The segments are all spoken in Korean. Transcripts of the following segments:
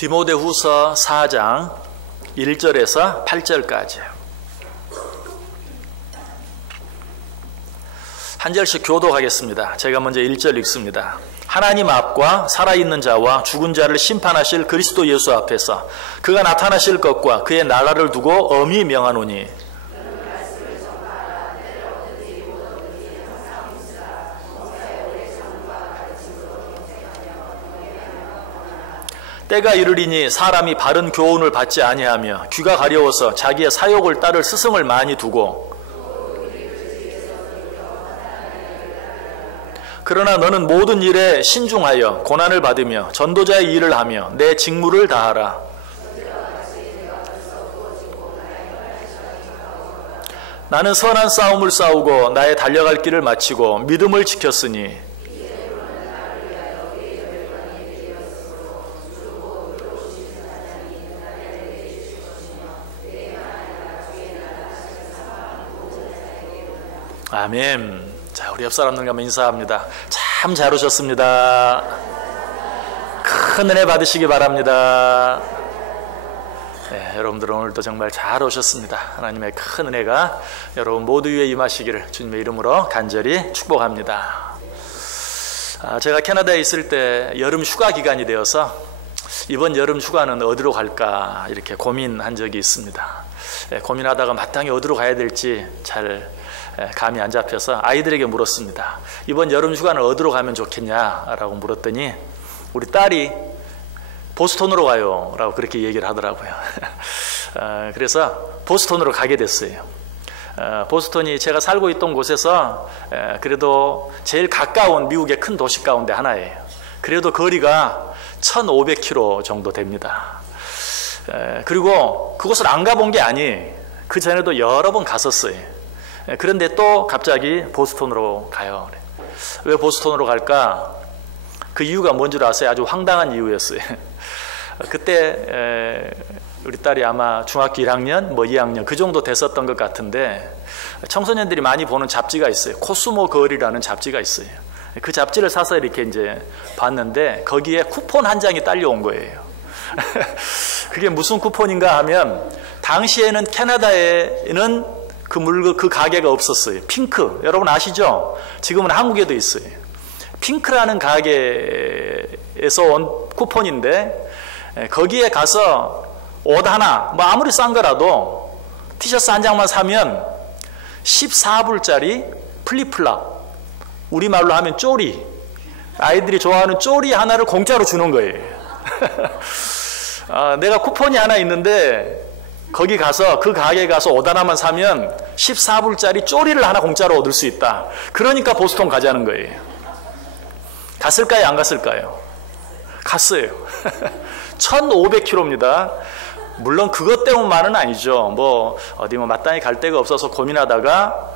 디모데후서 4장 1절에서 8절까지 한 절씩 교독하겠습니다. 제가 먼저 1절 읽습니다. 하나님 앞과 살아있는 자와 죽은 자를 심판하실 그리스도 예수 앞에서 그가 나타나실 것과 그의 나라를 두고 엄히 명하노니 때가 이르리니 사람이 바른 교훈을 받지 아니하며 귀가 가려워서 자기의 사욕을 따를 스승을 많이 두고 그러나 너는 모든 일에 신중하여 고난을 받으며 전도자의 일을 하며 내 직무를 다하라. 나는 선한 싸움을 싸우고 나의 달려갈 길을 마치고 믿음을 지켰으니 아멘. 자, 우리 옆 사람들과 인사합니다. 참 잘 오셨습니다. 큰 은혜 받으시기 바랍니다. 네, 여러분들 오늘도 정말 잘 오셨습니다. 하나님의 큰 은혜가 여러분 모두 위에 임하시기를 주님의 이름으로 간절히 축복합니다. 제가 캐나다에 있을 때 여름 휴가 기간이 되어서 이번 여름 휴가는 어디로 갈까 이렇게 고민한 적이 있습니다. 고민하다가 마땅히 어디로 가야 될지 잘 감이 안 잡혀서 아이들에게 물었습니다. 이번 여름 휴가는 어디로 가면 좋겠냐라고 물었더니 우리 딸이 보스턴으로 가요 라고 그렇게 얘기를 하더라고요. 그래서 보스턴으로 가게 됐어요. 보스턴이 제가 살고 있던 곳에서 그래도 제일 가까운 미국의 큰 도시 가운데 하나예요. 그래도 거리가 1500km 정도 됩니다. 그리고 그곳을 안 가본 게 아니에요. 그 전에도 여러 번 갔었어요. 그런데 또 갑자기 보스턴으로 가요. 왜 보스턴으로 갈까? 그 이유가 뭔 줄 아세요? 아주 황당한 이유였어요. 그때 우리 딸이 아마 중학교 1학년, 2학년 그 정도 됐었던 것 같은데 청소년들이 많이 보는 잡지가 있어요. 코스모 걸이라는 잡지가 있어요. 그 잡지를 사서 이렇게 이제 봤는데 거기에 쿠폰 한 장이 딸려온 거예요. 그게 무슨 쿠폰인가 하면 당시에는 캐나다에는 그 가게가 없었어요. 핑크. 여러분 아시죠? 지금은 한국에도 있어요. 핑크라는 가게에서 온 쿠폰인데 거기에 가서 옷 하나, 아무리 싼 거라도 티셔츠 한 장만 사면 14불짜리 플립플랍, 우리말로 하면 쪼리, 아이들이 좋아하는 쪼리 하나를 공짜로 주는 거예요. 내가 쿠폰이 하나 있는데 거기 가서 그 가게에 가서 옷 하나만 사면 14불짜리 쪼리를 하나 공짜로 얻을 수 있다. 그러니까 보스턴 가자는 거예요. 갔을까요? 안 갔을까요? 갔어요. 1500km입니다. 물론 그것 때문만은 아니죠. 어디 마땅히 갈 데가 없어서 고민하다가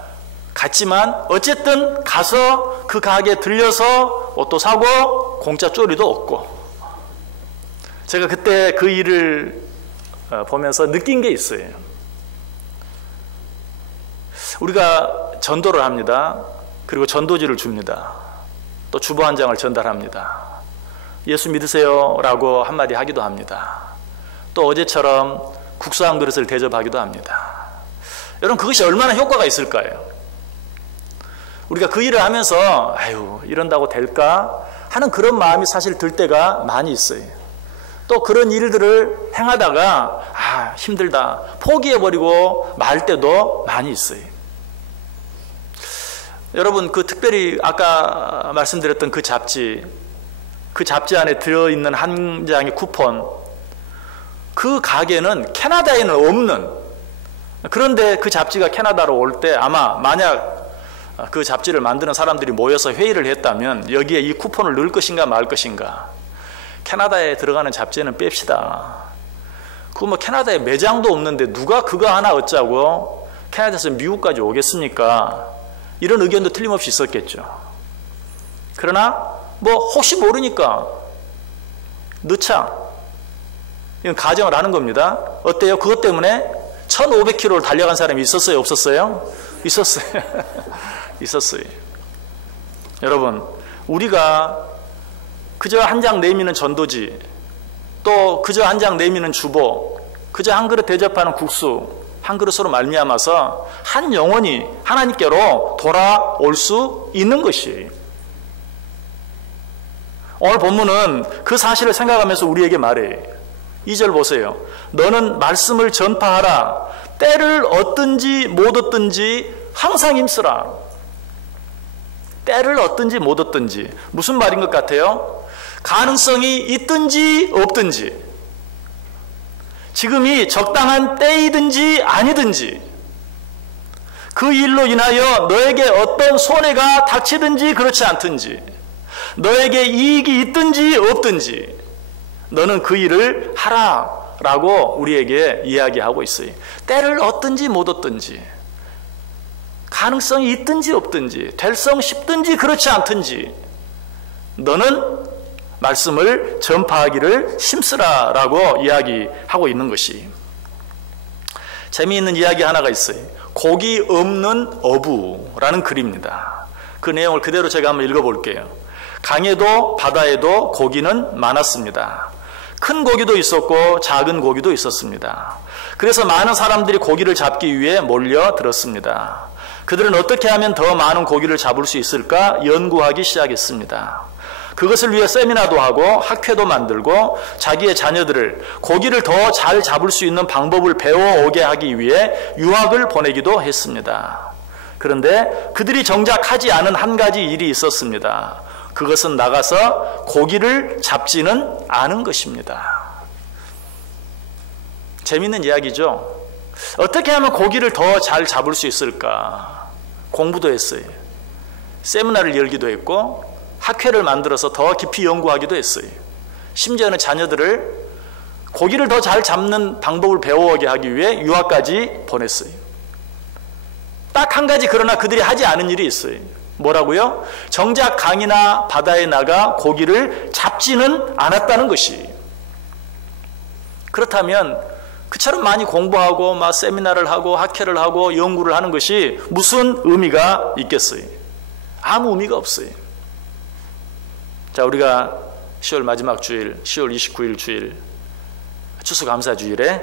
갔지만 어쨌든 가서 그 가게에 들려서 옷도 사고 공짜 쪼리도 얻고. 제가 그때 그 일을 보면서 느낀 게 있어요. 우리가 전도를 합니다. 그리고 전도지를 줍니다. 또 주보 한 장을 전달합니다. 예수 믿으세요 라고 한마디 하기도 합니다. 또 어제처럼 국수 한 그릇을 대접하기도 합니다. 여러분 그것이 얼마나 효과가 있을까요? 우리가 그 일을 하면서 아유 이런다고 될까 하는 그런 마음이 사실 들 때가 많이 있어요. 또 그런 일들을 행하다가 힘들다 포기해버리고 말 때도 많이 있어요. 여러분 특별히 아까 말씀드렸던 그 잡지 안에 들어있는 한 장의 쿠폰, 그 가게는 캐나다에는 없는, 그런데 그 잡지가 캐나다로 올 때 아마 만약 그 잡지를 만드는 사람들이 모여서 회의를 했다면 여기에 이 쿠폰을 넣을 것인가 말 것인가. 캐나다에 들어가는 잡지는 뺍시다. 캐나다에 매장도 없는데 누가 그거 하나 얻자고 캐나다에서 미국까지 오겠습니까? 이런 의견도 틀림없이 있었겠죠. 그러나 혹시 모르니까 넣자. 이건 가정을 하는 겁니다. 어때요? 그것 때문에 1500km를 달려간 사람이 있었어요? 없었어요? 있었어요. 있었어요. 여러분 우리가 그저 한 장 내미는 전도지, 또 그저 한 장 내미는 주보, 그저 한 그릇 대접하는 국수, 한 그릇으로 말미암아서 한 영혼이 하나님께로 돌아올 수 있는 것이. 오늘 본문은 그 사실을 생각하면서 우리에게 말해. 2절 보세요. 너는 말씀을 전파하라. 때를 얻든지 못 얻든지 항상 힘쓰라. 때를 얻든지 못 얻든지 무슨 말인 것 같아요? 가능성이 있든지 없든지, 지금이 적당한 때이든지 아니든지, 그 일로 인하여 너에게 어떤 손해가 닥치든지 그렇지 않든지, 너에게 이익이 있든지 없든지 너는 그 일을 하라라고 우리에게 이야기하고 있어요. 때를 얻든지 못 얻든지, 가능성이 있든지 없든지, 될성 싶든지 그렇지 않든지 너는 말씀을 전파하기를 힘쓰라라고 이야기하고 있는 것이. 재미있는 이야기 하나가 있어요. 고기 없는 어부라는 글입니다. 그 내용을 그대로 제가 한번 읽어볼게요. 강에도 바다에도 고기는 많았습니다. 큰 고기도 있었고 작은 고기도 있었습니다. 그래서 많은 사람들이 고기를 잡기 위해 몰려들었습니다. 그들은 어떻게 하면 더 많은 고기를 잡을 수 있을까 연구하기 시작했습니다. 그것을 위해 세미나도 하고 학회도 만들고 자기의 자녀들을 고기를 더 잘 잡을 수 있는 방법을 배워오게 하기 위해 유학을 보내기도 했습니다. 그런데 그들이 정작 하지 않은 한 가지 일이 있었습니다. 그것은 나가서 고기를 잡지는 않은 것입니다. 재밌는 이야기죠. 어떻게 하면 고기를 더 잘 잡을 수 있을까? 공부도 했어요. 세미나를 열기도 했고 학회를 만들어서 더 깊이 연구하기도 했어요. 심지어는 자녀들을 고기를 더 잘 잡는 방법을 배워오게 하기 위해 유학까지 보냈어요. 딱 한 가지 그러나 그들이 하지 않은 일이 있어요. 뭐라고요? 정작 강이나 바다에 나가 고기를 잡지는 않았다는 것이. 그렇다면 그처럼 많이 공부하고 막 세미나를 하고 학회를 하고 연구를 하는 것이 무슨 의미가 있겠어요? 아무 의미가 없어요. 자, 우리가 10월 마지막 주일, 10월 29일 주일, 추수감사주일에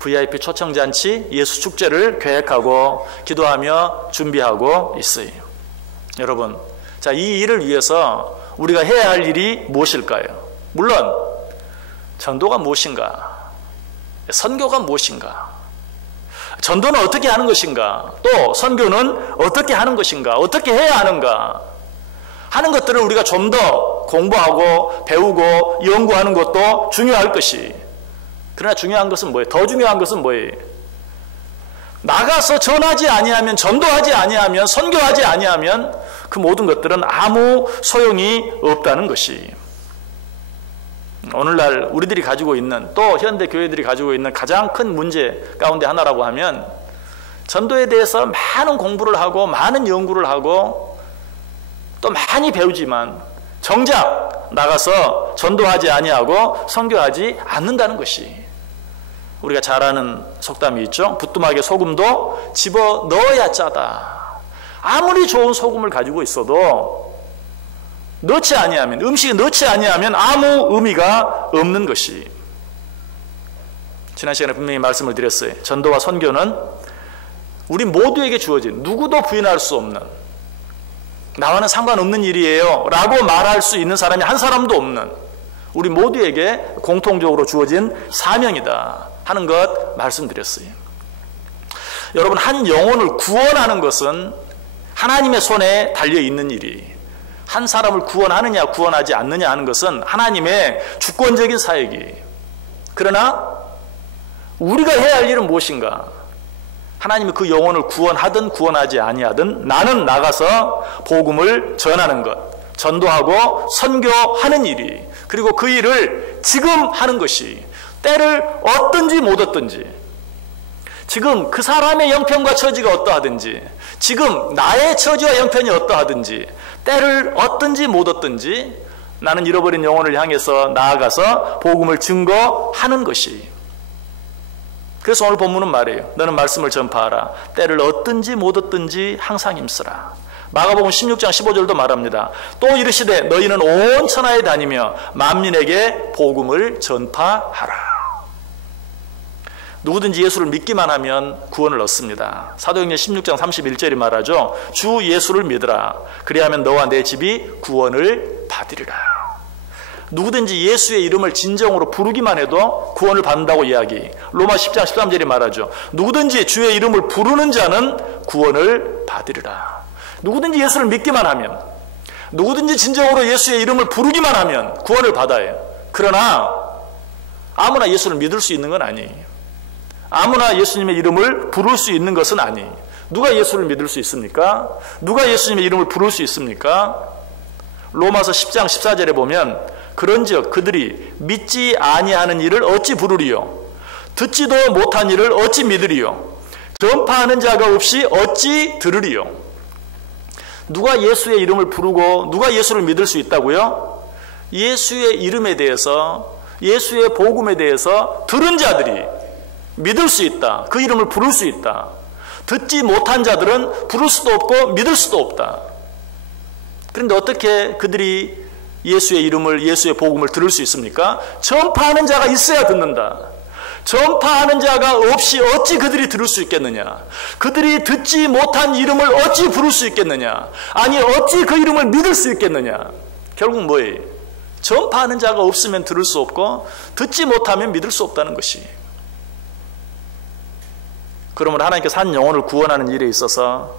VIP 초청잔치 예수 축제를 계획하고 기도하며 준비하고 있어요. 여러분, 자, 이 일을 위해서 우리가 해야 할 일이 무엇일까요? 물론 전도가 무엇인가? 선교가 무엇인가? 전도는 어떻게 하는 것인가? 또 선교는 어떻게 하는 것인가? 어떻게 해야 하는가? 하는 것들을 우리가 좀 더 공부하고 배우고 연구하는 것도 중요할 것이. 그러나 중요한 것은 뭐예요? 더 중요한 것은 뭐예요? 나가서 전하지 아니하면, 전도하지 아니하면, 선교하지 아니하면 그 모든 것들은 아무 소용이 없다는 것이. 오늘날 우리들이 가지고 있는, 또 현대 교회들이 가지고 있는 가장 큰 문제 가운데 하나라고 하면, 전도에 대해서 많은 공부를 하고 많은 연구를 하고 또 많이 배우지만 정작 나가서 전도하지 아니하고 선교하지 않는다는 것이. 우리가 잘 아는 속담이 있죠. 부뚜막에 소금도 집어넣어야 짜다. 아무리 좋은 소금을 가지고 있어도 넣지 아니하면, 음식에 넣지 아니하면 아무 의미가 없는 것이. 지난 시간에 분명히 말씀을 드렸어요. 전도와 선교는 우리 모두에게 주어진, 누구도 부인할 수 없는, 나와는 상관없는 일이에요 라고 말할 수 있는 사람이 한 사람도 없는, 우리 모두에게 공통적으로 주어진 사명이다 하는 것 말씀드렸어요. 여러분, 한 영혼을 구원하는 것은 하나님의 손에 달려있는 일이, 한 사람을 구원하느냐 구원하지 않느냐 하는 것은 하나님의 주권적인 사역이. 그러나 우리가 해야 할 일은 무엇인가? 하나님이 그 영혼을 구원하든 구원하지 아니하든 나는 나가서 복음을 전하는 것, 전도하고 선교하는 일이, 그리고 그 일을 지금 하는 것이, 때를 얻든지 못 얻든지, 지금 그 사람의 형편과 처지가 어떠하든지, 지금 나의 처지와 형편이 어떠하든지, 때를 얻든지 못 얻든지 나는 잃어버린 영혼을 향해서 나아가서 복음을 증거하는 것이. 그래서 오늘 본문은 말해요. 너는 말씀을 전파하라. 때를 얻든지 못 얻든지 항상 힘쓰라. 마가복음 16장 15절도 말합니다. 또 이르시되 너희는 온 천하에 다니며 만민에게 복음을 전파하라. 누구든지 예수를 믿기만 하면 구원을 얻습니다. 사도행전 16장 31절이 말하죠. 주 예수를 믿으라. 그리하면 너와 내 집이 구원을 받으리라. 누구든지 예수의 이름을 진정으로 부르기만 해도 구원을 받는다고 이야기. 로마 10장 13절이 말하죠. 누구든지 주의 이름을 부르는 자는 구원을 받으리라. 누구든지 예수를 믿기만 하면, 누구든지 진정으로 예수의 이름을 부르기만 하면 구원을 받아요. 그러나 아무나 예수를 믿을 수 있는 건 아니에요. 아무나 예수님의 이름을 부를 수 있는 것은 아니에요. 누가 예수를 믿을 수 있습니까? 누가 예수님의 이름을 부를 수 있습니까? 로마서 10장 14절에 보면 그런즉 그들이 믿지 아니하는 일을 어찌 부르리요? 듣지도 못한 일을 어찌 믿으리요? 전파하는 자가 없이 어찌 들으리요? 누가 예수의 이름을 부르고 누가 예수를 믿을 수 있다고요? 예수의 이름에 대해서, 예수의 복음에 대해서 들은 자들이 믿을 수 있다. 그 이름을 부를 수 있다. 듣지 못한 자들은 부를 수도 없고 믿을 수도 없다. 그런데 어떻게 그들이 예수의 이름을, 예수의 복음을 들을 수 있습니까? 전파하는 자가 있어야 듣는다. 전파하는 자가 없이 어찌 그들이 들을 수 있겠느냐? 그들이 듣지 못한 이름을 어찌 부를 수 있겠느냐? 아니 어찌 그 이름을 믿을 수 있겠느냐? 결국 뭐예요? 전파하는 자가 없으면 들을 수 없고 듣지 못하면 믿을 수 없다는 것이. 그러므로 하나님께서 한 영혼을 구원하는 일에 있어서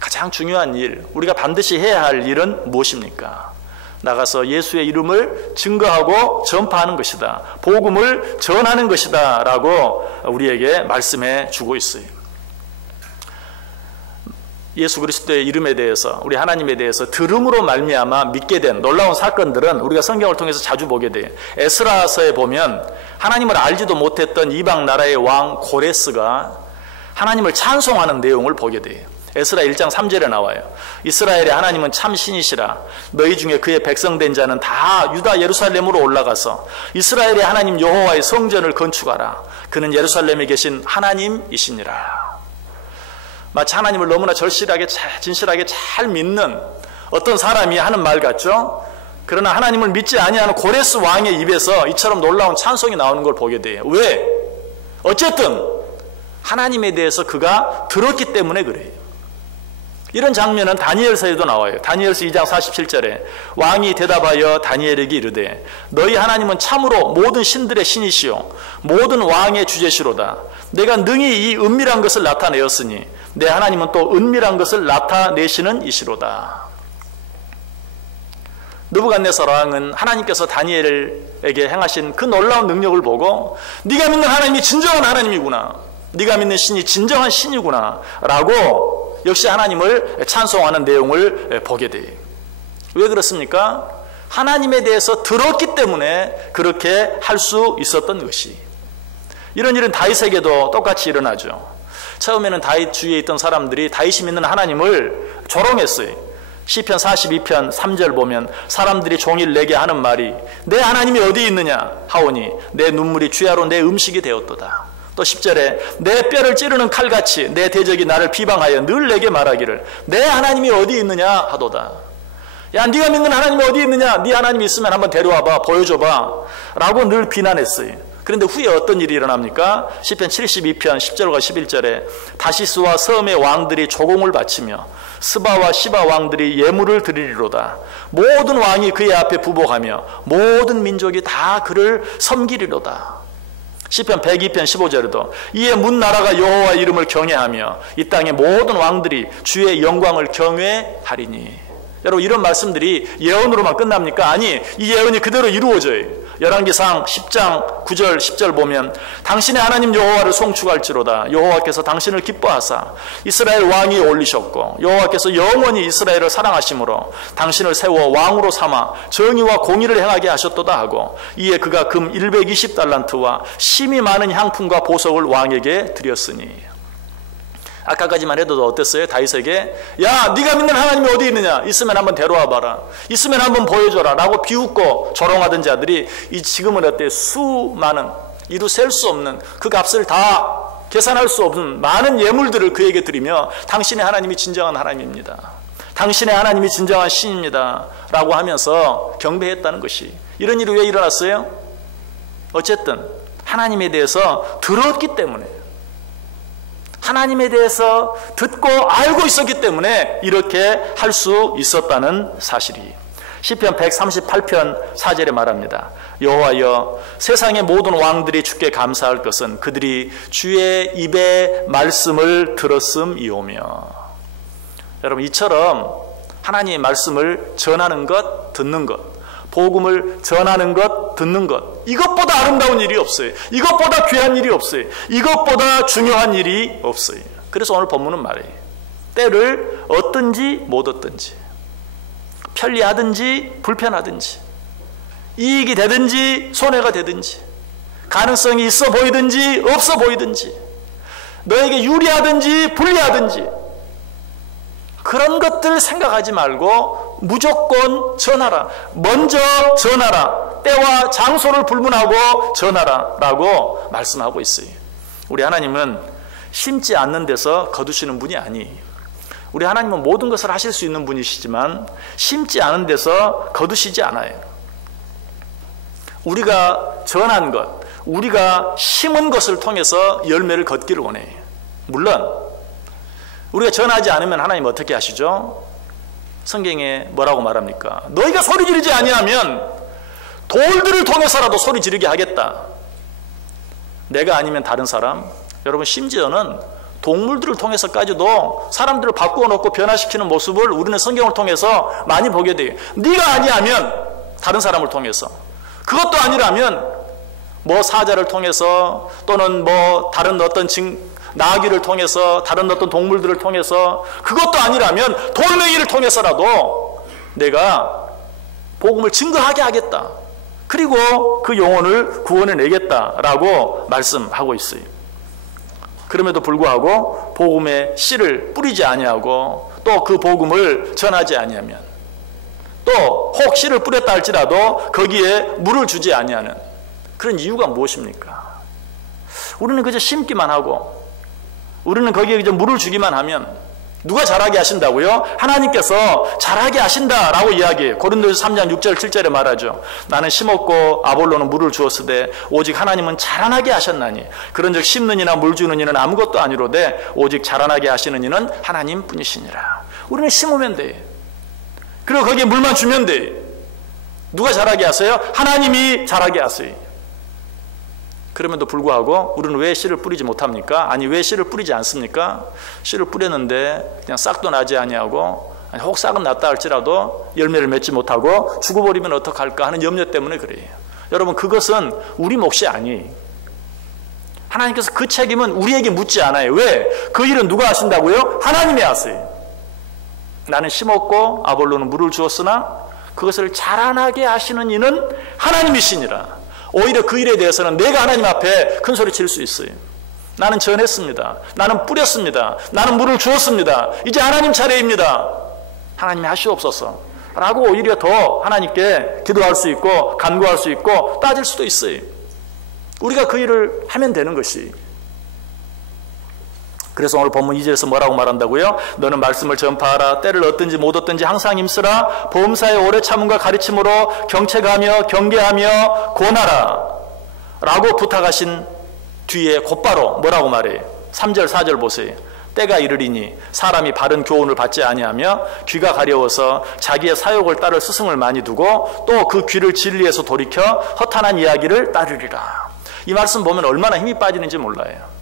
가장 중요한 일, 우리가 반드시 해야 할 일은 무엇입니까? 나가서 예수의 이름을 증거하고 전파하는 것이다. 복음을 전하는 것이다 라고 우리에게 말씀해 주고 있어요. 예수 그리스도의 이름에 대해서, 우리 하나님에 대해서 들음으로 말미암아 믿게 된 놀라운 사건들은 우리가 성경을 통해서 자주 보게 돼요. 에스라서에 보면 하나님을 알지도 못했던 이방 나라의 왕 고레스가 하나님을 찬송하는 내용을 보게 돼요. 에스라 1장 3절에 나와요. 이스라엘의 하나님은 참 신이시라. 너희 중에 그의 백성된 자는 다 유다 예루살렘으로 올라가서 이스라엘의 하나님 여호와의 성전을 건축하라. 그는 예루살렘에 계신 하나님이시니라. 마치 하나님을 너무나 절실하게, 진실하게 잘 믿는 어떤 사람이 하는 말 같죠? 그러나 하나님을 믿지 아니하는 고레스 왕의 입에서 이처럼 놀라운 찬송이 나오는 걸 보게 돼요. 왜? 어쨌든 하나님에 대해서 그가 들었기 때문에 그래요. 이런 장면은 다니엘서에도 나와요. 다니엘서 2장 47절에 왕이 대답하여 다니엘에게 이르되 너희 하나님은 참으로 모든 신들의 신이시요 모든 왕의 주제시로다. 내가 능히 이 은밀한 것을 나타내었으니 내 하나님은 또 은밀한 것을 나타내시는 이시로다. 느부갓네살 왕은 하나님께서 다니엘에게 행하신 그 놀라운 능력을 보고 네가 믿는 하나님이 진정한 하나님이구나, 네가 믿는 신이 진정한 신이구나 라고 역시 하나님을 찬송하는 내용을 보게 돼요. 왜 그렇습니까? 하나님에 대해서 들었기 때문에 그렇게 할 수 있었던 것이. 이런 일은 다윗에게도 똑같이 일어나죠. 처음에는 다윗 주위에 있던 사람들이 다윗이 믿는 하나님을 조롱했어요. 시편 42편 3절 보면 사람들이 종일 내게 하는 말이 내 하나님이 어디 있느냐 하오니 내 눈물이 주야로 내 음식이 되었도다. 또 10절에 내 뼈를 찌르는 칼같이 내 대적이 나를 비방하여 늘 내게 말하기를 내 하나님이 어디 있느냐 하도다. 야, 네가 믿는 하나님이 어디 있느냐, 네 하나님이 있으면 한번 데려와봐, 보여줘봐 라고 늘 비난했어요. 그런데 후에 어떤 일이 일어납니까? 시편 72편 10절과 11절에 다시스와 섬의 왕들이 조공을 바치며 스바와 시바 왕들이 예물을 드리리로다. 모든 왕이 그의 앞에 부복하며 모든 민족이 다 그를 섬기리로다. 시편 102편 15절에도 이에 문 나라가 여호와 이름을 경외하며 이 땅의 모든 왕들이 주의 영광을 경외하리니. 여러분, 이런 말씀들이 예언으로만 끝납니까? 아니, 이 예언이 그대로 이루어져요. 열왕기상 10장 9절 10절 보면 당신의 하나님 여호와를 송축할지로다. 여호와께서 당신을 기뻐하사 이스라엘 왕이 올리셨고 여호와께서 영원히 이스라엘을 사랑하심으로 당신을 세워 왕으로 삼아 정의와 공의를 행하게 하셨도다 하고 이에 그가 금 120달란트와 심이 많은 향품과 보석을 왕에게 드렸으니. 아까까지만 해도 어땠어요? 다윗에게 야, 네가 믿는 하나님이 어디 있느냐, 있으면 한번 데려와 봐라, 있으면 한번 보여줘라 라고 비웃고 조롱하던 자들이 이 지금은 어때요? 수많은, 이루 셀 수 없는 그 값을 다 계산할 수 없는 많은 예물들을 그에게 드리며 당신의 하나님이 진정한 하나님입니다, 당신의 하나님이 진정한 신입니다 라고 하면서 경배했다는 것이, 이런 일이 왜 일어났어요? 어쨌든 하나님에 대해서 들었기 때문에, 하나님에 대해서 듣고 알고 있었기 때문에 이렇게 할 수 있었다는 사실이, 시편 138편 4절에 말합니다. 여호와여, 세상의 모든 왕들이 주께 감사할 것은 그들이 주의 입의 말씀을 들었음이오며. 여러분, 이처럼 하나님의 말씀을 전하는 것, 듣는 것, 복음을 전하는 것, 듣는 것, 이것보다 아름다운 일이 없어요. 이것보다 귀한 일이 없어요. 이것보다 중요한 일이 없어요. 그래서 오늘 본문은 말해요. 때를 얻든지 못 얻든지, 편리하든지 불편하든지, 이익이 되든지 손해가 되든지, 가능성이 있어 보이든지 없어 보이든지, 너에게 유리하든지 불리하든지, 그런 것들 생각하지 말고 무조건 전하라. 먼저 전하라. 때와 장소를 불문하고 전하라 라고 말씀하고 있어요. 우리 하나님은 심지 않는 데서 거두시는 분이 아니에요. 우리 하나님은 모든 것을 하실 수 있는 분이시지만 심지 않은 데서 거두시지 않아요. 우리가 전한 것, 우리가 심은 것을 통해서 열매를 걷기를 원해요. 물론 우리가 전하지 않으면 하나님 어떻게 하시죠? 성경에 뭐라고 말합니까? 너희가 소리 지르지 아니하면 돌들을 통해서라도 소리 지르게 하겠다. 내가 아니면 다른 사람, 여러분 심지어는 동물들을 통해서까지도 사람들을 바꾸어 놓고 변화시키는 모습을 우리는 성경을 통해서 많이 보게 돼요. 네가 아니하면 다른 사람을 통해서, 그것도 아니라면 뭐 사자를 통해서, 또는 뭐 다른 어떤 나귀를 통해서, 다른 어떤 동물들을 통해서, 그것도 아니라면 돌멩이를 통해서라도 내가 복음을 증거하게 하겠다. 그리고 그 영혼을 구원해 내겠다라고 말씀하고 있어요. 그럼에도 불구하고 복음의 씨를 뿌리지 아니하고 또 그 복음을 전하지 아니하면, 또 혹 씨를 뿌렸다 할지라도 거기에 물을 주지 아니하는 그런 이유가 무엇입니까? 우리는 그저 심기만 하고, 우리는 거기에 그저 물을 주기만 하면 누가 자라게 하신다고요? 하나님께서 자라게 하신다라고 이야기해요. 고린도서 3장 6절 7절에 말하죠. 나는 심었고 아볼로는 물을 주었으되 오직 하나님은 자라나게 하셨나니 그런즉 심는 이나 물 주는 이는 아무것도 아니로되 오직 자라나게 하시는 이는 하나님뿐이시니라. 우리는 심으면 돼. 그리고 거기에 물만 주면 돼. 누가 자라게 하세요? 하나님이 자라게 하세요. 그럼에도 불구하고 우리는 왜 씨를 뿌리지 못합니까? 아니, 왜 씨를 뿌리지 않습니까? 씨를 뿌렸는데 그냥 싹도 나지 아니하고, 아니, 혹 싹은 났다 할지라도 열매를 맺지 못하고 죽어버리면 어떡할까 하는 염려 때문에 그래요. 여러분, 그것은 우리 몫이 아니에요. 하나님께서 그 책임은 우리에게 묻지 않아요. 왜? 그 일은 누가 하신다고요? 하나님이 하세요. 나는 심었고 아볼로는 물을 주었으나 그것을 자라나게 하시는 이는 하나님이시니라. 오히려 그 일에 대해서는 내가 하나님 앞에 큰 소리 칠 수 있어요. 나는 전했습니다. 나는 뿌렸습니다. 나는 물을 주었습니다. 이제 하나님 차례입니다. 하나님이 하시옵소서 라고 오히려 더 하나님께 기도할 수 있고 간구할 수 있고 따질 수도 있어요. 우리가 그 일을 하면 되는 것이. 그래서 오늘 본문 2절에서 뭐라고 말한다고요? 너는 말씀을 전파하라. 때를 얻든지 못 얻든지 항상 힘쓰라. 보험사의 오래 참음과 가르침으로 경책하며 경계하며 권하라 라고 부탁하신 뒤에 곧바로 뭐라고 말해요? 3절 4절 보세요. 때가 이르리니 사람이 바른 교훈을 받지 아니하며 귀가 가려워서 자기의 사욕을 따를 스승을 많이 두고 또 그 귀를 진리에서 돌이켜 허탄한 이야기를 따르리라. 이 말씀 보면 얼마나 힘이 빠지는지 몰라요.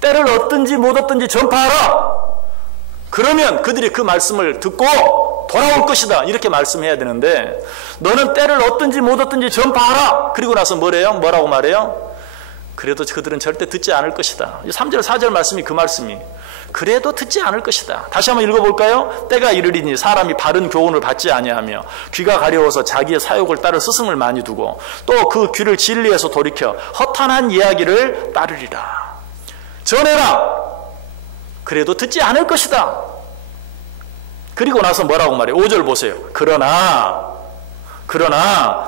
때를 얻든지 못 얻든지 전파하라. 그러면 그들이 그 말씀을 듣고 돌아올 것이다. 이렇게 말씀해야 되는데, 너는 때를 얻든지 못 얻든지 전파하라. 그리고 나서 뭐라고 말해요? 그래도 그들은 절대 듣지 않을 것이다. 3절 4절 말씀이 그 말씀이. 그래도 듣지 않을 것이다. 다시 한번 읽어볼까요? 때가 이르리니 사람이 바른 교훈을 받지 아니하며 귀가 가려워서 자기의 사욕을 따를 스승을 많이 두고 또 그 귀를 진리에서 돌이켜 허탄한 이야기를 따르리라. 전해라. 그래도 듣지 않을 것이다. 그리고 나서 뭐라고 말해요? 5절 보세요. 그러나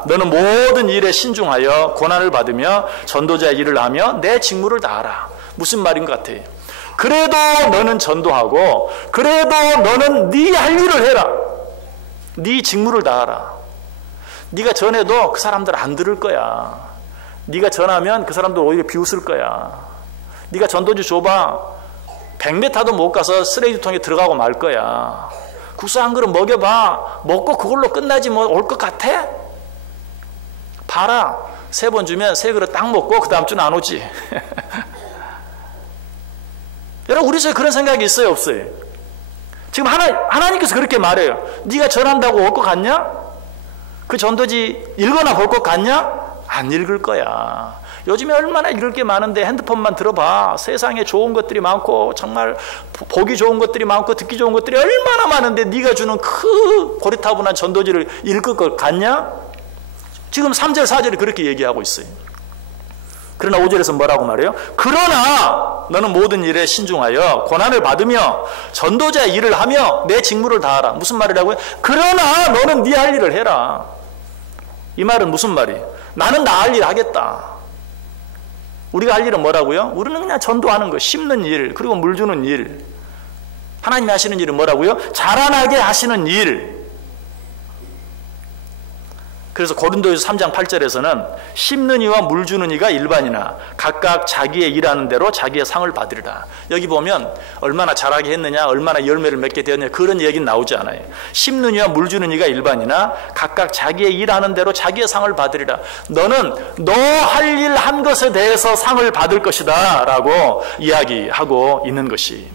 너는 모든 일에 신중하여 고난을 받으며 전도자의 일을 하며 내 직무를 다하라. 무슨 말인 것 같아요? 그래도 너는 전도하고 그래도 너는 네 할 일을 해라. 네 직무를 다하라. 네가 전해도 그 사람들 안 들을 거야. 네가 전하면 그 사람들 오히려 비웃을 거야. 네가 전도지 줘봐. 100m도 못 가서 쓰레기통에 들어가고 말 거야. 국수 한 그릇 먹여봐. 먹고 그걸로 끝나지 뭐 올 것 같아? 봐라. 3번 주면 3그릇 딱 먹고 그 다음 주는 안 오지. 여러분 우리 속에 그런 생각이 있어요 없어요? 지금 하나님께서 그렇게 말해요. 네가 전한다고 올 것 같냐? 그 전도지 읽거나 볼 것 같냐? 안 읽을 거야. 요즘에 얼마나 읽을 게 많은데 핸드폰만 들어봐. 세상에 좋은 것들이 많고 정말 보기 좋은 것들이 많고 듣기 좋은 것들이 얼마나 많은데 네가 주는 그 고리타분한 전도지를 읽을 것 같냐? 지금 3절 4절이 그렇게 얘기하고 있어요. 그러나 5절에서 뭐라고 말해요? 그러나 너는 모든 일에 신중하여 고난을 받으며 전도자의 일을 하며 내 직무를 다하라. 무슨 말이라고요? 그러나 너는 네 할 일을 해라. 이 말은 무슨 말이에요? 나는 나 할 일 하겠다. 우리가 할 일은 뭐라고요? 우리는 그냥 전도하는 거, 심는 일, 그리고 물 주는 일. 하나님이 하시는 일은 뭐라고요? 자라나게 하시는 일. 그래서 고린도후서 3장 8절에서는 심는 이와 물 주는 이가 일반이나 각각 자기의 일하는 대로 자기의 상을 받으리라. 여기 보면 얼마나 잘하게 했느냐, 얼마나 열매를 맺게 되었느냐 그런 얘기는 나오지 않아요. 심는 이와 물 주는 이가 일반이나 각각 자기의 일하는 대로 자기의 상을 받으리라. 너는 너 할 일 한 것에 대해서 상을 받을 것이다 라고 이야기하고 있는 것이,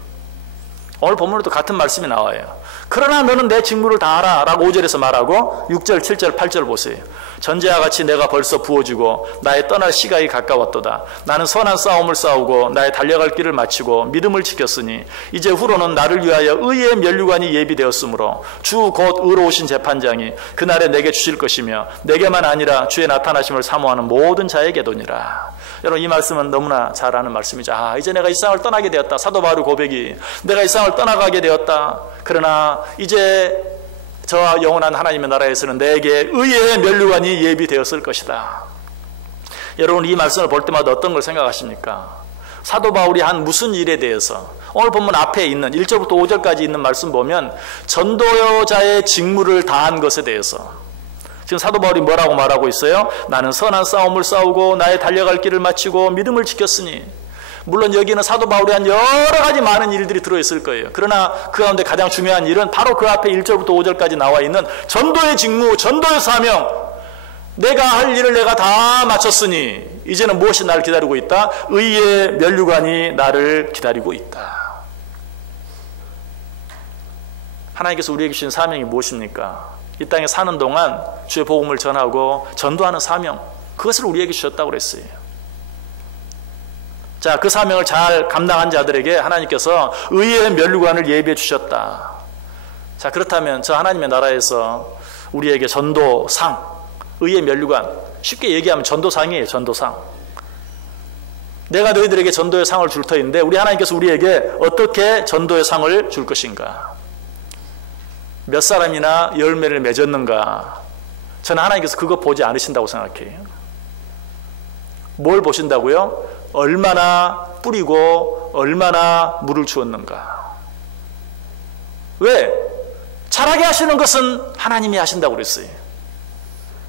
오늘 본문에도 같은 말씀이 나와요. 그러나 너는 내 직무를 다하라 라고 5절에서 말하고 6절, 7절, 8절 보세요. 전제와 같이 내가 벌써 부어지고 나의 떠날 시각이 가까웠도다. 나는 선한 싸움을 싸우고 나의 달려갈 길을 마치고 믿음을 지켰으니 이제 후로는 나를 위하여 의의 면류관이 예비되었으므로 주 곧 의로우신 재판장이 그날에 내게 주실 것이며 내게만 아니라 주의 나타나심을 사모하는 모든 자에게도니라. 여러분 이 말씀은 너무나 잘 아는 말씀이죠. 이제 내가 이 세상을 떠나게 되었다. 사도 바울 고백이 내가 이 세상을 떠나가게 되었다. 그러나 이제 저와 영원한 하나님의 나라에서는 내게 의의 면류관이 예비되었을 것이다. 여러분 이 말씀을 볼 때마다 어떤 걸 생각하십니까? 사도 바울이 한 무슨 일에 대해서, 오늘 본문 앞에 있는 1절부터 5절까지 있는 말씀 보면 전도자의 직무를 다한 것에 대해서 지금 사도 바울이 뭐라고 말하고 있어요? 나는 선한 싸움을 싸우고 나의 달려갈 길을 마치고 믿음을 지켰으니. 물론 여기는 사도 바울이 한 여러 가지 많은 일들이 들어있을 거예요. 그러나 그 가운데 가장 중요한 일은 바로 그 앞에 1절부터 5절까지 나와 있는 전도의 직무, 전도의 사명. 내가 할 일을 내가 다 마쳤으니 이제는 무엇이 나를 기다리고 있다? 의의 면류관이 나를 기다리고 있다. 하나님께서 우리에게 주신 사명이 무엇입니까? 이 땅에 사는 동안 주의 복음을 전하고 전도하는 사명, 그것을 우리에게 주셨다고 그랬어요. 자, 그 사명을 잘 감당한 자들에게 하나님께서 의의 면류관을 예비해 주셨다. 자, 그렇다면 저 하나님의 나라에서 우리에게 전도상, 의의 면류관, 쉽게 얘기하면 전도상이에요. 전도상. 내가 너희들에게 전도의 상을 줄 터인데 우리 하나님께서 우리에게 어떻게 전도의 상을 줄 것인가? 몇 사람이나 열매를 맺었는가? 저는 하나님께서 그거 보지 않으신다고 생각해요. 뭘 보신다고요? 얼마나 뿌리고 얼마나 물을 주었는가. 왜? 자라게 하시는 것은 하나님이 하신다고 그랬어요.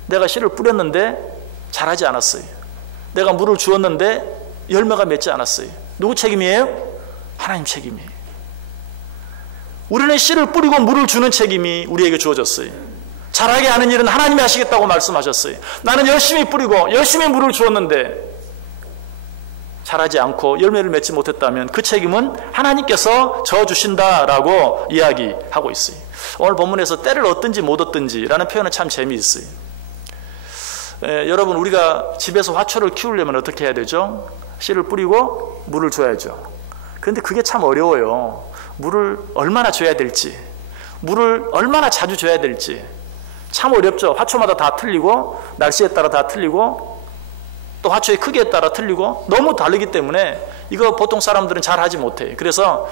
내가 씨를 뿌렸는데 자라지 않았어요. 내가 물을 주었는데 열매가 맺지 않았어요. 누구 책임이에요? 하나님 책임이에요. 우리는 씨를 뿌리고 물을 주는 책임이 우리에게 주어졌어요. 자라게 하는 일은 하나님이 하시겠다고 말씀하셨어요. 나는 열심히 뿌리고 열심히 물을 주었는데 자라지 않고 열매를 맺지 못했다면 그 책임은 하나님께서 져주신다라고 이야기하고 있어요. 오늘 본문에서 때를 얻든지 못 얻든지라는 표현은 참 재미있어요. 여러분 우리가 집에서 화초를 키우려면 어떻게 해야 되죠? 씨를 뿌리고 물을 줘야죠. 그런데 그게 참 어려워요. 물을 얼마나 줘야 될지, 물을 얼마나 자주 줘야 될지 참 어렵죠. 화초마다 다 틀리고 날씨에 따라 다 틀리고 또 화초의 크기에 따라 틀리고 너무 다르기 때문에 이거 보통 사람들은 잘 하지 못해요. 그래서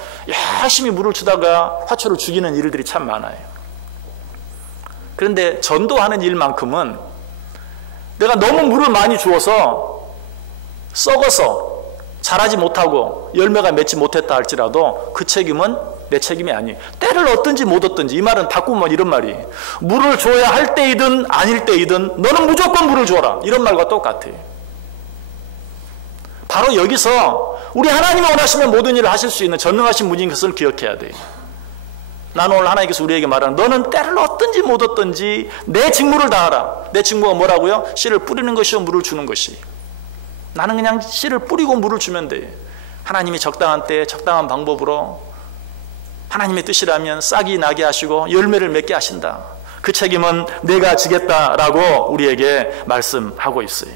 열심히 물을 주다가 화초를 죽이는 일들이 참 많아요. 그런데 전도하는 일만큼은 내가 너무 물을 많이 주어서 썩어서 자라지 못하고 열매가 맺지 못했다 할지라도 그 책임은 내 책임이 아니. 때를 얻든지 못 얻든지, 이 말은 바꾸면 이런 말이, 물을 줘야 할 때이든 아닐 때이든 너는 무조건 물을 줘라, 이런 말과 똑같아. 바로 여기서 우리 하나님이 원하시면 모든 일을 하실 수 있는 전능하신 분인 것을 기억해야 돼. 나는 오늘 하나님께서 우리에게 말하는, 너는 때를 얻든지 못 얻든지 내 직무를 다하라. 내 직무가 뭐라고요? 씨를 뿌리는 것이요 물을 주는 것이. 나는 그냥 씨를 뿌리고 물을 주면 돼. 하나님이 적당한 때에 적당한 방법으로 하나님의 뜻이라면 싹이 나게 하시고 열매를 맺게 하신다. 그 책임은 내가 지겠다라고 우리에게 말씀하고 있어요.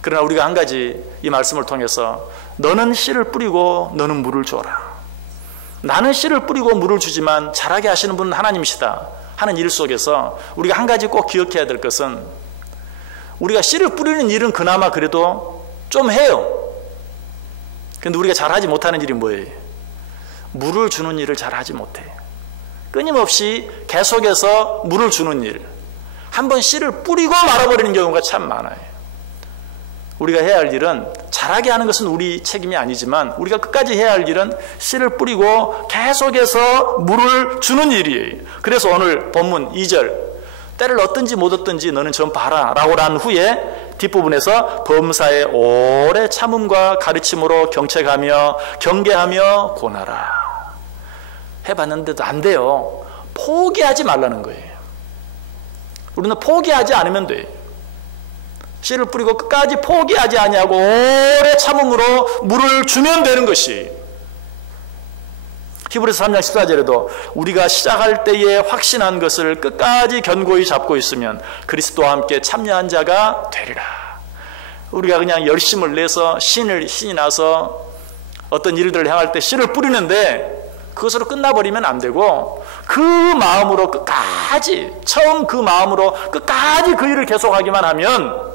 그러나 우리가 한 가지 이 말씀을 통해서, 너는 씨를 뿌리고 너는 물을 줘라. 나는 씨를 뿌리고 물을 주지만 자라게 하시는 분은 하나님이시다 하는 일 속에서 우리가 한 가지 꼭 기억해야 될 것은, 우리가 씨를 뿌리는 일은 그나마 그래도 좀 해요. 그런데 우리가 잘하지 못하는 일이 뭐예요? 물을 주는 일을 잘하지 못해. 끊임없이 계속해서 물을 주는 일, 한번 씨를 뿌리고 말아버리는 경우가 참 많아요. 우리가 해야 할 일은, 잘하게 하는 것은 우리 책임이 아니지만 우리가 끝까지 해야 할 일은 씨를 뿌리고 계속해서 물을 주는 일이에요. 그래서 오늘 본문 2절, 때를 얻든지 못 얻든지 너는 좀 봐라 라고 한 후에 뒷부분에서 범사의 오래 참음과 가르침으로 경책하며 경계하며 권하라. 해봤는데도 안 돼요. 포기하지 말라는 거예요. 우리는 포기하지 않으면 돼. 씨를 뿌리고 끝까지 포기하지 아니하고 오래 참음으로 물을 주면 되는 것이. 히브리서 3장 14절에도 우리가 시작할 때에 확신한 것을 끝까지 견고히 잡고 있으면 그리스도와 함께 참여한 자가 되리라. 우리가 그냥 열심을 내서 신이 나서 어떤 일들을 행할 때 씨를 뿌리는데 그것으로 끝나버리면 안 되고, 그 마음으로 끝까지, 처음 그 마음으로 끝까지 그 일을 계속하기만 하면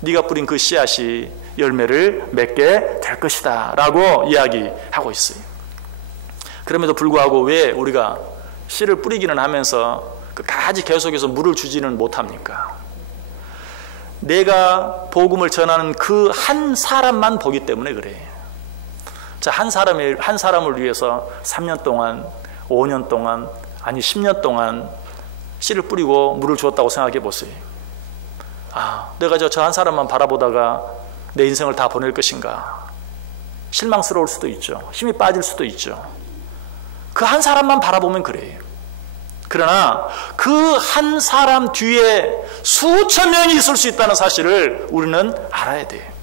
네가 뿌린 그 씨앗이 열매를 맺게 될 것이다 라고 이야기하고 있어요. 그럼에도 불구하고 왜 우리가 씨를 뿌리기는 하면서 끝까지 계속해서 물을 주지는 못합니까? 내가 복음을 전하는 그 한 사람만 보기 때문에 그래. 자, 한 사람을 위해서 3년 동안, 5년 동안, 아니 10년 동안 씨를 뿌리고 물을 주었다고 생각해 보세요. 아, 내가 저 한 사람만 바라보다가 내 인생을 다 보낼 것인가? 실망스러울 수도 있죠. 힘이 빠질 수도 있죠. 그 한 사람만 바라보면 그래요. 그러나 그 한 사람 뒤에 수천 명이 있을 수 있다는 사실을 우리는 알아야 돼요.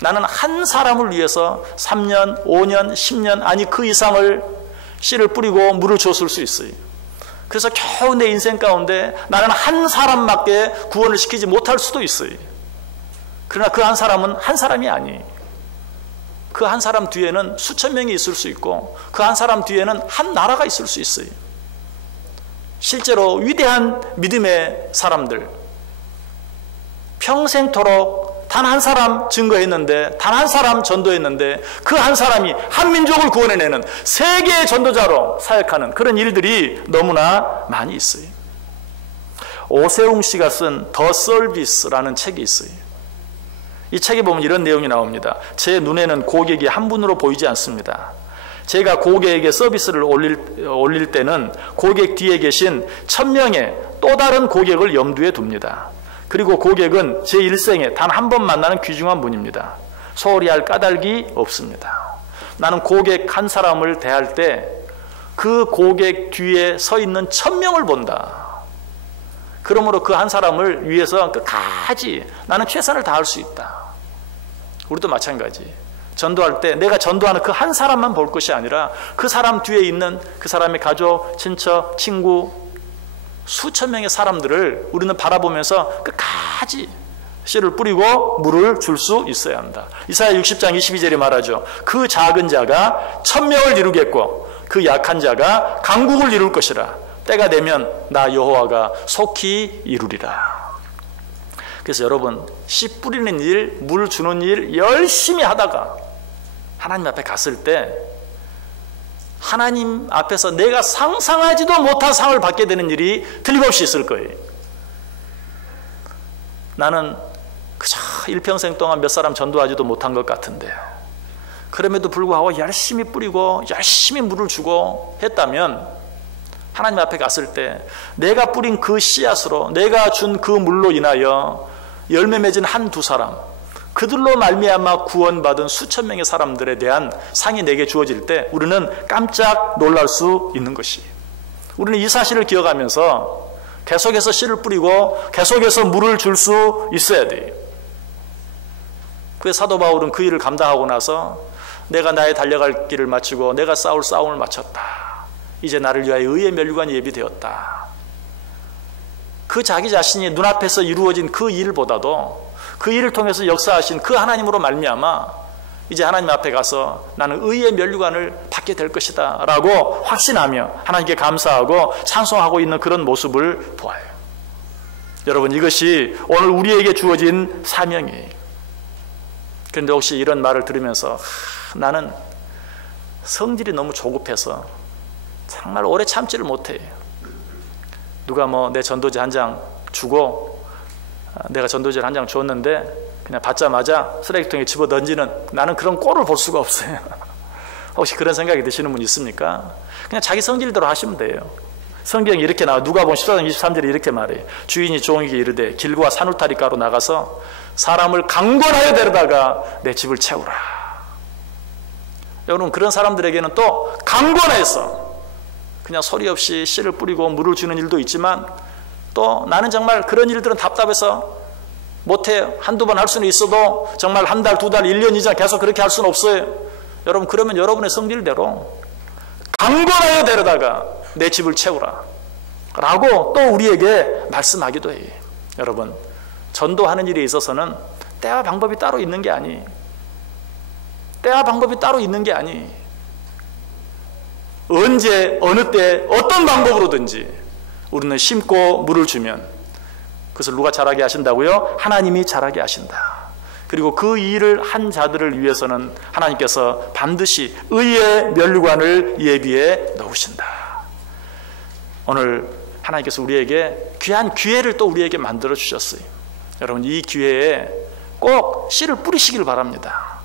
나는 한 사람을 위해서 3년, 5년, 10년, 아니 그 이상을 씨를 뿌리고 물을 줬을 수 있어요. 그래서 겨우 내 인생 가운데 나는 한 사람밖에 구원을 시키지 못할 수도 있어요. 그러나 그 한 사람은 한 사람이 아니에요. 그 한 사람 뒤에는 수천 명이 있을 수 있고, 그 한 사람 뒤에는 한 나라가 있을 수 있어요. 실제로 위대한 믿음의 사람들, 평생토록 단 한 사람 증거했는데, 단 한 사람 전도했는데 그 한 사람이 한 민족을 구원해내는 세계의 전도자로 사역하는 그런 일들이 너무나 많이 있어요. 오세웅 씨가 쓴 더 서비스라는 책이 있어요. 이 책에 보면 이런 내용이 나옵니다. 제 눈에는 고객이 한 분으로 보이지 않습니다. 제가 고객에게 서비스를 올릴 때는 고객 뒤에 계신 1000명의 또 다른 고객을 염두에 둡니다. 그리고 고객은 제 일생에 단 한 번 만나는 귀중한 분입니다. 소홀히 할 까닭이 없습니다. 나는 고객 한 사람을 대할 때 그 고객 뒤에 서 있는 1000명을 본다. 그러므로 그 한 사람을 위해서 끝까지 나는 최선을 다할 수 있다. 우리도 마찬가지. 전도할 때 내가 전도하는 그 한 사람만 볼 것이 아니라 그 사람 뒤에 있는 그 사람의 가족, 친척, 친구, 수천 명의 사람들을 우리는 바라보면서 끝까지 씨를 뿌리고 물을 줄 수 있어야 한다. 이사야 60장 22절에 말하죠. 그 작은 자가 1000명을 이루겠고 그 약한 자가 강국을 이룰 것이라. 때가 되면 나 여호와가 속히 이루리라. 그래서 여러분, 씨 뿌리는 일, 물 주는 일 열심히 하다가 하나님 앞에 갔을 때 하나님 앞에서 내가 상상하지도 못한 상을 받게 되는 일이 틀림없이 있을 거예요. 나는 그저 일평생 동안 몇 사람 전도하지도 못한 것 같은데 그럼에도 불구하고 열심히 뿌리고 열심히 물을 주고 했다면 하나님 앞에 갔을 때 내가 뿌린 그 씨앗으로 내가 준 그 물로 인하여 열매 맺은 한두 사람 그들로 말미암아 구원받은 수천 명의 사람들에 대한 상이 내게 주어질 때 우리는 깜짝 놀랄 수 있는 것이 우리는 이 사실을 기억하면서 계속해서 씨를 뿌리고 계속해서 물을 줄 수 있어야 돼요. 그래서 사도 바울은 그 일을 감당하고 나서 내가 나의 달려갈 길을 마치고 내가 싸울 싸움을 마쳤다. 이제 나를 위하여 의의 면류관이 예비되었다. 그 자기 자신이 눈앞에서 이루어진 그 일보다도 그 일을 통해서 역사하신 그 하나님으로 말미암아 이제 하나님 앞에 가서 나는 의의 면류관을 받게 될 것이다 라고 확신하며 하나님께 감사하고 찬송하고 있는 그런 모습을 보아요. 여러분, 이것이 오늘 우리에게 주어진 사명이에요. 그런데 혹시 이런 말을 들으면서 나는 성질이 너무 조급해서 정말 오래 참지를 못해. 누가 내 전도지 한 장 주고 내가 전도지를 한 장 줬는데 그냥 받자마자 쓰레기통에 집어 던지는 나는 그런 꼴을 볼 수가 없어요. 혹시 그런 생각이 드시는 분 있습니까? 그냥 자기 성질대로 하시면 돼요. 성경이 이렇게 나와. 누가복음 14장 23절에 이렇게 말해요. 주인이 종에게 이르되 길과 산울타리가로 나가서 사람을 강권하여 데려다가 내 집을 채우라. 여러분, 그런 사람들에게는 또 강권해서 그냥 소리 없이 씨를 뿌리고 물을 주는 일도 있지만 또 나는 정말 그런 일들은 답답해서 못해. 한두 번 할 수는 있어도 정말 한 달, 두 달, 1년 이상 계속 그렇게 할 수는 없어요. 여러분, 그러면 여러분의 성질대로 강권하여 데려다가 내 집을 채우라 라고 또 우리에게 말씀하기도 해요. 여러분, 전도하는 일에 있어서는 때와 방법이 따로 있는 게 아니에요. 때와 방법이 따로 있는 게 아니에요. 언제, 어느 때, 어떤 방법으로든지 우리는 심고 물을 주면 그것을 누가 자라게 하신다고요? 하나님이 자라게 하신다. 그리고 그 일을 한 자들을 위해서는 하나님께서 반드시 의의 면류관을 예비해 놓으신다. 오늘 하나님께서 우리에게 귀한 기회를 또 우리에게 만들어 주셨어요. 여러분, 이 기회에 꼭 씨를 뿌리시길 바랍니다.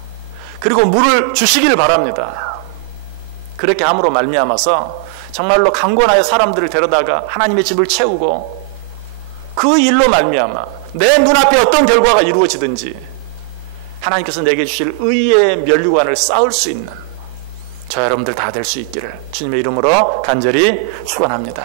그리고 물을 주시길 바랍니다. 그렇게 함으로 말미암아서 정말로 강권하여 사람들을 데려다가 하나님의 집을 채우고 그 일로 말미암아 내 눈앞에 어떤 결과가 이루어지든지 하나님께서 내게 주실 의의 면류관을 쌓을 수 있는 저 여러분들 다 될 수 있기를 주님의 이름으로 간절히 축원합니다.